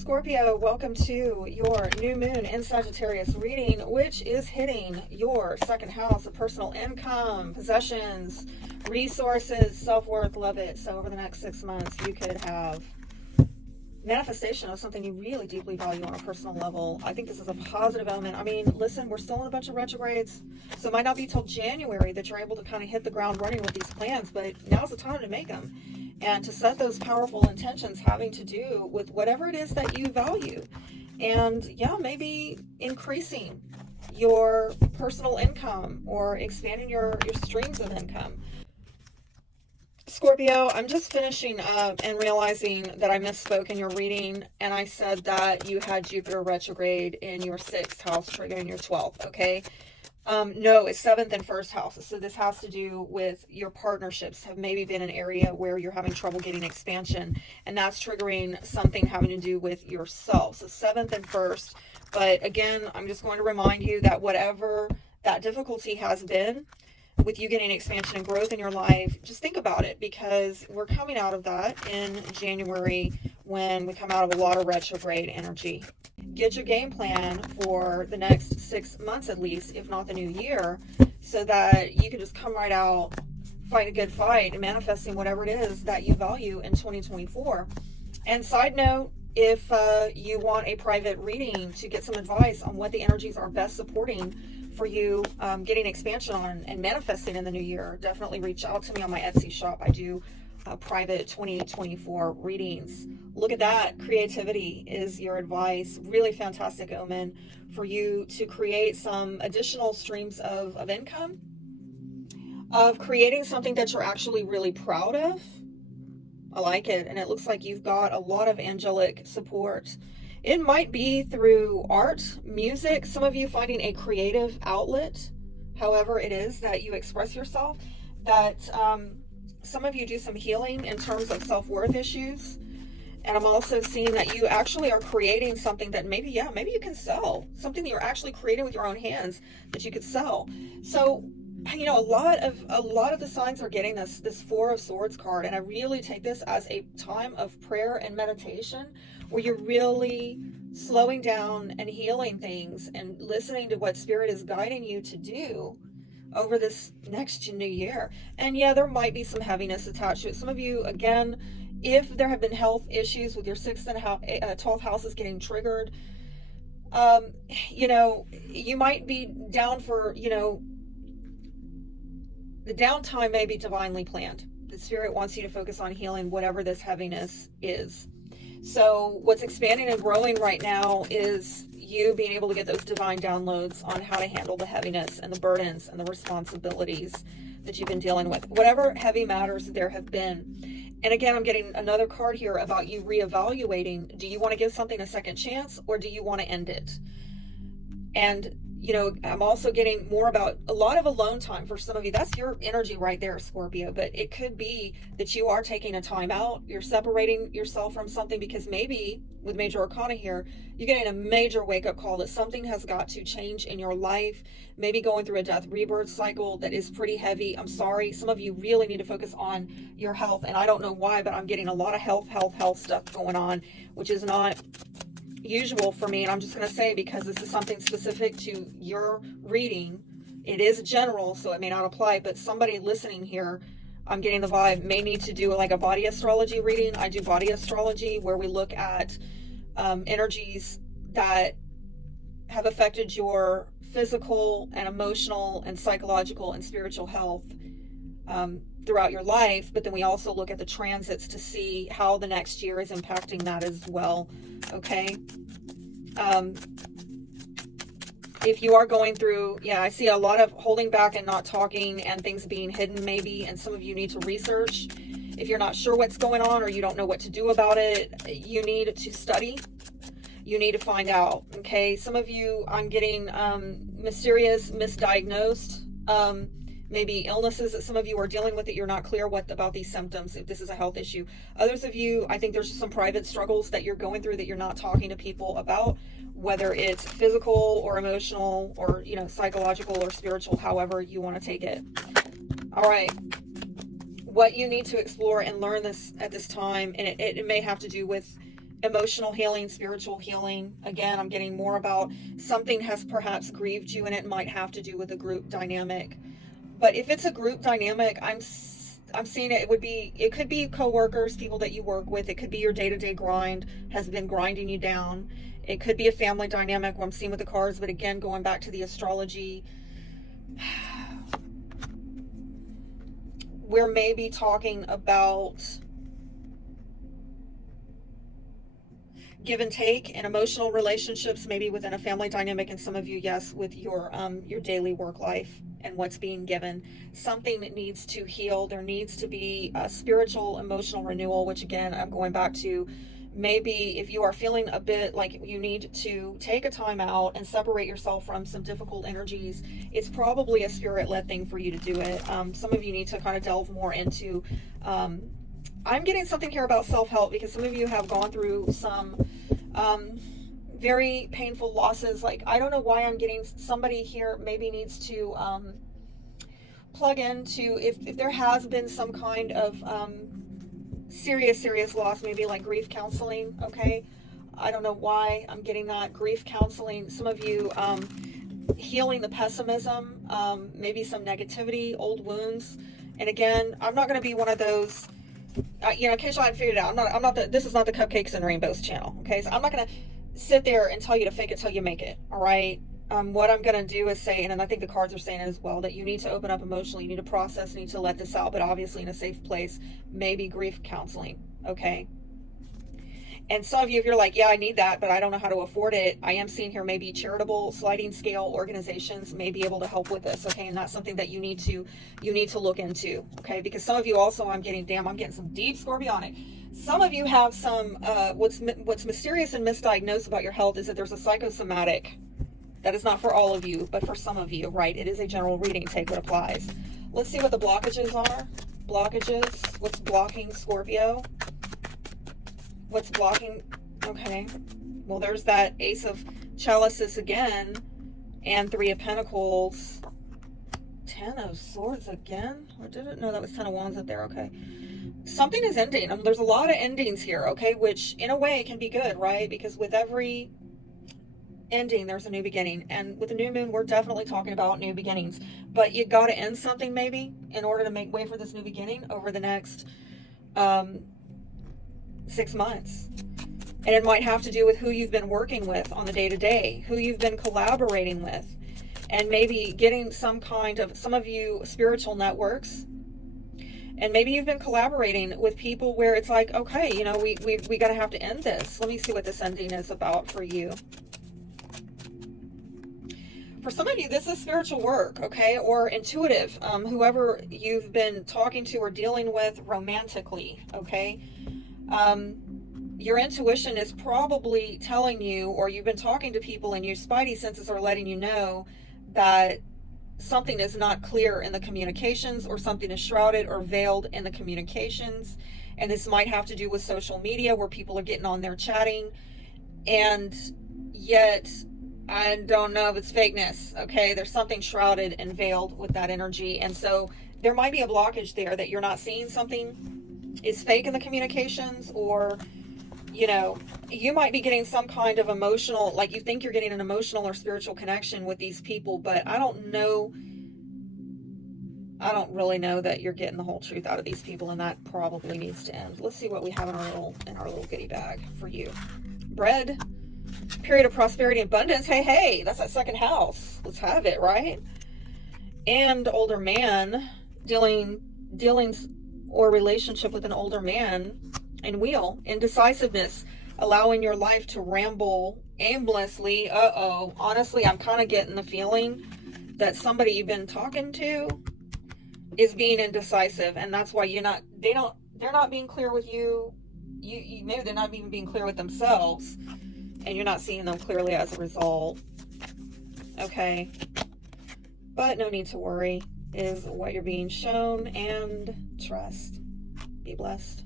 Scorpio, welcome to your new moon in Sagittarius reading, which is hitting your second house of personal income, possessions, resources, self-worth. Love it. So over the next 6 months, you could have manifestation of something you really deeply value on a personal level. I think this is a positive element. I mean, listen, we're still in a bunch of retrogrades, so it might not be till January that you're able to kind of hit the ground running with these plans, but now's the time to make them and to set those powerful intentions having to do with whatever it is that you value. And yeah, maybe increasing your personal income or expanding your streams of income. Scorpio, I'm just finishing up and realizing that I misspoke in your reading, and I said that you had Jupiter retrograde in your 6th house, triggering your 12th, okay? No, it's 7th and 1st houses. So this has to do with your partnerships have maybe been an area where you're having trouble getting expansion, and that's triggering something having to do with yourself. So 7th and 1st. But again, I'm just going to remind you that whatever that difficulty has been with you getting expansion and growth in your life, just think about it, because we're coming out of that in January when we come out of a lot of retrograde energy. Get your game plan for the next 6 months at least, if not the new year, so that you can just come right out, fight a good fight, and manifesting whatever it is that you value in 2024. And side note, if you want a private reading to get some advice on what the energies are best supporting for you getting expansion on and manifesting in the new year, definitely reach out to me on my Etsy shop. I do private 2024 readings. Look at that. Creativity is your advice. Really fantastic omen for you to create some additional streams of income, of creating something that you're actually really proud of. I like it. And it looks like you've got a lot of angelic support. It might be through art, music, some of you finding a creative outlet, however it is that you express yourself, that some of you do some healing in terms of self-worth issues. And I'm also seeing that you actually are creating something that maybe you can sell, something that you're actually creating with your own hands that you could sell. So, you know, a lot of the signs are getting this 4 of Swords card, and I really take this as a time of prayer and meditation where you're really slowing down and healing things and listening to what Spirit is guiding you to do over this next new year. And yeah, there might be some heaviness attached to it. Some of you, again, if there have been health issues with your 6th and 12th houses getting triggered, you know, you might be down for, you know, the downtime may be divinely planned. The Spirit wants you to focus on healing whatever this heaviness is. So what's expanding and growing right now is you being able to get those divine downloads on how to handle the heaviness and the burdens and the responsibilities that you've been dealing with. Whatever heavy matters there have been. And again, I'm getting another card here about you reevaluating. Do you want to give something a second chance, or do you want to end it? And you know, I'm also getting more about a lot of alone time for some of you. That's your energy right there, Scorpio. But it could be that you are taking a time out. You're separating yourself from something because maybe with Major Arcana here, you're getting a major wake-up call that something has got to change in your life. Maybe going through a death rebirth cycle that is pretty heavy. I'm sorry. Some of you really need to focus on your health. And I don't know why, but I'm getting a lot of health stuff going on, which is not usual for me. And I'm just going to say, because this is something specific to your reading, it is general, so it may not apply, but somebody listening here, I'm getting the vibe, may need to do like a body astrology reading. I do body astrology where we look at energies that have affected your physical and emotional and psychological and spiritual health throughout your life, but then we also look at the transits to see how the next year is impacting that as well. Okay. If you are going through, I see a lot of holding back and not talking and things being hidden maybe, and some of you need to research. If you're not sure what's going on or you don't know what to do about it, you need to study. You need to find out. Okay. Some of you, I'm getting mysterious, misdiagnosed maybe illnesses that some of you are dealing with that you're not clear what about these symptoms, if this is a health issue. Others of you, I think there's just some private struggles that you're going through that you're not talking to people about, whether it's physical or emotional or, you know, psychological or spiritual, however you want to take it. All right. What you need to explore and learn this at this time, and it may have to do with emotional healing, spiritual healing. Again, I'm getting more about something has perhaps grieved you, and it might have to do with a group dynamic. But if it's a group dynamic, I'm seeing it could be coworkers, people that you work with. It could be your day-to-day grind has been grinding you down. It could be a family dynamic, what I'm seeing with the cards. But again, going back to the astrology, we're maybe talking about give and take in emotional relationships, maybe within a family dynamic, and some of you, yes, with your daily work life and what's being given. Something that needs to heal. There needs to be a spiritual, emotional renewal, which again, I'm going back to maybe if you are feeling a bit like you need to take a time out and separate yourself from some difficult energies, it's probably a spirit-led thing for you to do it. Some of you need to kind of delve more into I'm getting something here about self-help, because some of you have gone through some very painful losses. Like, I don't know why I'm getting somebody here maybe needs to plug into, if there has been some kind of serious loss, maybe like grief counseling, okay? I don't know why I'm getting that. Grief counseling. Some of you healing the pessimism, maybe some negativity, old wounds. And again, I'm not going to be one of those, in case I hadn't figured it out, this is not the Cupcakes and Rainbows channel, okay? So I'm not going to sit there and tell you to fake it till you make it, all right? What I'm going to do is say, and I think the cards are saying it as well, that you need to open up emotionally, you need to process, you need to let this out, but obviously in a safe place, maybe grief counseling, okay? And some of you, if you're like, yeah, I need that, but I don't know how to afford it, I am seeing here maybe charitable sliding scale organizations may be able to help with this, okay? And that's something that you need to look into, okay? Because some of you also, I'm getting some deep scorpionic. Some of you have some, what's mysterious and misdiagnosed about your health is that there's a psychosomatic. That is not for all of you, but for some of you, right? It is a general reading. Take what applies. Let's see what the blockages are. Blockages. What's blocking Scorpio? What's blocking? Okay. Well, there's that Ace of Chalices again, and Three of Pentacles. 10 of Swords again? I didn't know that was 10 of Wands up there. Okay. Something is ending. There's a lot of endings here, okay? Which, in a way, can be good, right? Because with every ending, there's a new beginning. And with the new moon, we're definitely talking about new beginnings. But you got to end something, maybe, in order to make way for this new beginning over the next 6 months. And it might have to do with who you've been working with on the day-to-day, who you've been collaborating with, and maybe getting some of you, spiritual networks. And maybe you've been collaborating with people where it's like, okay, we got to have to end this. Let me see what this ending is about for you. For some of you, this is spiritual work, okay, or intuitive, whoever you've been talking to or dealing with romantically, okay. Your intuition is probably telling you, or you've been talking to people and your spidey senses are letting you know that something is not clear in the communications, or something is shrouded or veiled in the communications. And this might have to do with social media, where people are getting on there chatting, and yet I don't know if it's fakeness, okay? There's something shrouded and veiled with that energy. And so there might be a blockage there, that you're not seeing something is fake in the communications, or, you might be getting some kind of emotional, like you think you're getting an emotional or spiritual connection with these people, but I don't really know that you're getting the whole truth out of these people, and that probably needs to end. Let's see what we have in our little goodie bag for you. Bread. Period of prosperity and abundance. Hey, that's that second house. Let's have it, right? And older man, dealings or relationship with an older man. And Wheel, indecisiveness, allowing your life to ramble aimlessly. Honestly, I'm kind of getting the feeling that somebody you've been talking to is being indecisive, and that's why they're not being clear with you. Maybe they're not even being clear with themselves, and you're not seeing them clearly as a result. Okay. But no need to worry, is what you're being shown, and trust. Be blessed.